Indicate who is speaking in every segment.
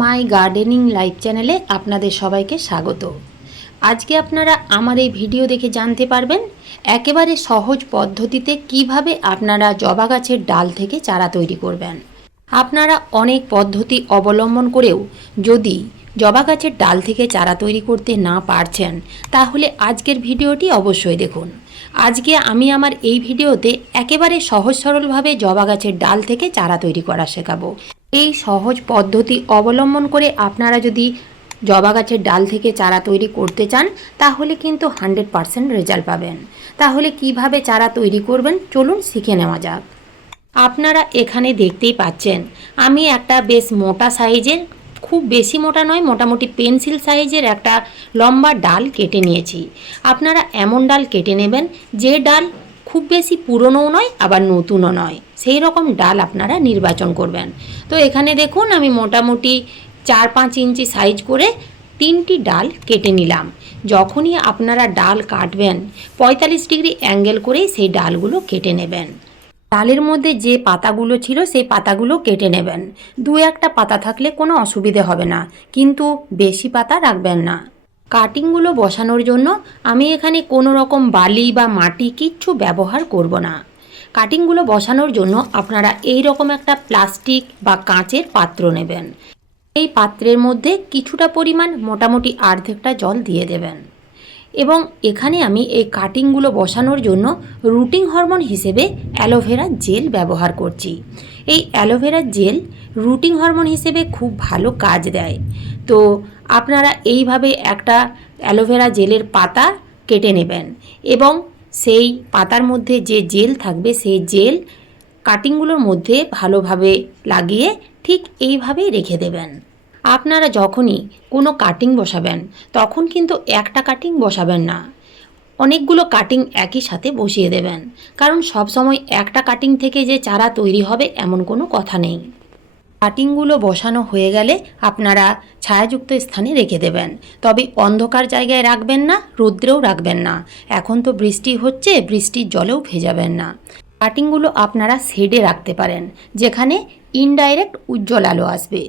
Speaker 1: মাই gardening life চ্যানেলে আপনাদের সবাইকে স্বাগত। আজকে আপনারা আমার এই ভিডিও দেখে জানতে পারবেন একেবারে সহজ পদ্ধতিতে কীভাবে আপনারা জবা গাছের ডাল থেকে চারা তৈরি করবেন। আপনারা অনেক পদ্ধতি অবলম্বন করেও যদি জবা গাছের ডাল থেকে চারা তৈরি করতে না পারছেন, তাহলে আজকের ভিডিওটি অবশ্যই দেখুন। আজকে আমি আমার এই ভিডিওতে একেবারে সহজ সরলভাবে জবা গাছের ডাল থেকে চারা তৈরি করা শেখাবো। এই সহজ পদ্ধতি অবলম্বন করে আপনারা যদি জবা গাছের ডাল থেকে চারা তৈরি করতে চান, তাহলে কিন্তু হান্ড্রেড পারসেন্ট রেজাল্ট পাবেন। তাহলে কীভাবে চারা তৈরি করবেন, চলুন শিখে নেওয়া যাক। আপনারা এখানে দেখতেই পাচ্ছেন, আমি একটা বেশ মোটা সাইজের, খুব বেশি মোটা নয়, মোটামুটি পেন্সিল সাইজের একটা লম্বা ডাল কেটে নিয়েছি। আপনারা এমন ডাল কেটে নেবেন, যে ডাল খুব বেশি পুরনোও নয়, আবার নতুনও নয়। সেই রকম ডাল আপনারা নির্বাচন করবেন। তো এখানে দেখুন, আমি মোটামুটি চার পাঁচ ইঞ্চি সাইজ করে তিনটি ডাল কেটে নিলাম। যখনই আপনারা ডাল কাটবেন, পঁয়তাল্লিশ ডিগ্রি অ্যাঙ্গেল করেই সেই ডালগুলো কেটে নেবেন। ডালের মধ্যে যে পাতাগুলো ছিল, সেই পাতাগুলো কেটে নেবেন। দু একটা পাতা থাকলে কোনো অসুবিধে হবে না, কিন্তু বেশি পাতা রাখবেন না। কাটিংগুলো বসানোর জন্য আমি এখানে কোনো রকম বালি বা মাটি কিচ্ছু ব্যবহার করব না। কাটিংগুলো বসানোর জন্য আপনারা এই রকম একটা প্লাস্টিক বা কাঁচের পাত্র নেবেন। এই পাত্রের মধ্যে কিছুটা পরিমাণ মোটামুটি অর্ধেকটা জল দিয়ে দেবেন। এবং এখানে আমি এই কাটিংগুলো বসানোর জন্য রুটিং হরমোন হিসেবে অ্যালোভেরা জেল ব্যবহার করছি। এই অ্যালোভেরা জেল রুটিং হরমোন হিসেবে খুব ভালো কাজ দেয়। তো আপনারা এইভাবে একটা অ্যালোভেরা জেলের পাতা কেটে নেবেন এবং সেই পাতার মধ্যে যে জেল থাকবে সেই জেল কাটিংগুলোর মধ্যে ভালোভাবে লাগিয়ে ঠিক এইভাবেই রেখে দেবেন। আপনারা যখনই কোনো কাটিং বসাবেন, তখন কিন্তু একটা কাটিং বসাবেন না। অনেকগুলো কাটিং একই সাথে বসিয়ে দেবেন। কারণ সব সময় একটা কাটিং থেকে যে চারা তৈরি হবে এমন কোনো কথা নেই। কাটিংগুলো বসানো হয়ে গেলে আপনারা ছায়াযুক্ত স্থানে রেখে দেবেন। তবে অন্ধকার জায়গায় রাখবেন না, রৌদ্রেও রাখবেন না। এখন তো বৃষ্টি হচ্ছে, বৃষ্টির জলেও ভেজাবেন না। কাটিংগুলো আপনারা শেডে রাখতে পারেন, যেখানে ইনডাইরেক্ট উজ্জ্বল আলো আসবে।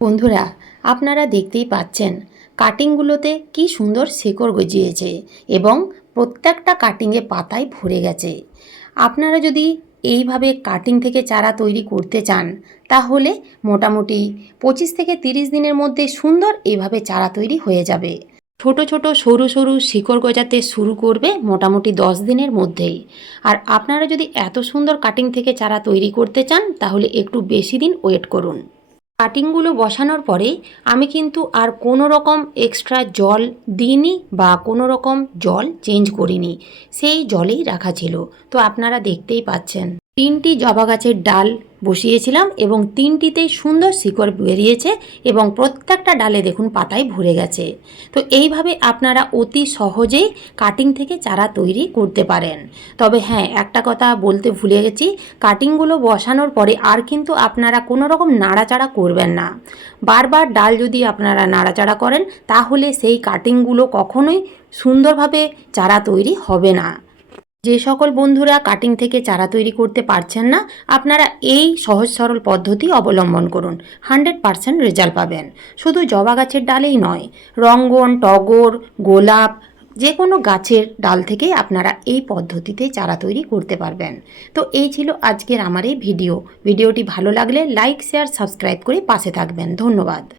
Speaker 1: বন্ধুরা, আপনারা দেখতেই পাচ্ছেন কাটিংগুলোতে কি সুন্দর শেকড় গজিয়েছে এবং প্রত্যেকটা কাটিংয়ে পাতায় ভরে গেছে। আপনারা যদি এইভাবে কাটিং থেকে চারা তৈরি করতে চান, তাহলে মোটামুটি পঁচিশ থেকে তিরিশ দিনের মধ্যে সুন্দর এইভাবে চারা তৈরি হয়ে যাবে। ছোট ছোট সরু সরু শিকড় গজাতে শুরু করবে মোটামুটি দশ দিনের মধ্যেই। আর আপনারা যদি এত সুন্দর কাটিং থেকে চারা তৈরি করতে চান, তাহলে একটু বেশি দিন ওয়েট করুন। কাটিংগুলো বসানোর পরে আমি কিন্তু আর কোনো রকম এক্সট্রা জল দিইনি বা কোনো রকম জল চেঞ্জ করিনি। সেই জলেই রাখা ছিল। তো আপনারা দেখতেই পাচ্ছেন। তিনটি জবা গাছের ডাল বসিয়েছিলাম এবং তিনটিতেই সুন্দর শিকড় বেরিয়েছে এবং প্রত্যেকটা ডালে দেখুন পাতায় ভরে গেছে। তো এইভাবে আপনারা অতি সহজেই কাটিং থেকে চারা তৈরি করতে পারেন। তবে হ্যাঁ একটা কথা বলতে ভুলে গেছি কাটিংগুলো বসানোর পরে আর কিন্তু আপনারা কোনো রকম নাড়াচাড়া করবেন না। বারবার ডাল যদি আপনারা নাড়াচাড়া করেন, তাহলে সেই কাটিংগুলো কখনোই সুন্দরভাবে চারা তৈরি হবে না। যে সকল বন্ধুরা কাটিং থেকে চারা তৈরি করতে পারছেন না, আপনারা এই সহজ সরল পদ্ধতি অবলম্বন করুন। হান্ড্রেড পারসেন্ট রেজাল্ট পাবেন। শুধু জবা গাছের ডালেই নয়, রঙ্গন, টগর, গোলাপ যে কোনো গাছের ডাল থেকেই আপনারা এই পদ্ধতিতে চারা তৈরি করতে পারবেন। তো এই ছিল আজকের আমার এই ভিডিও ভিডিওটি ভালো লাগলে লাইক শেয়ার সাবস্ক্রাইব করে পাশে থাকবেন। ধন্যবাদ।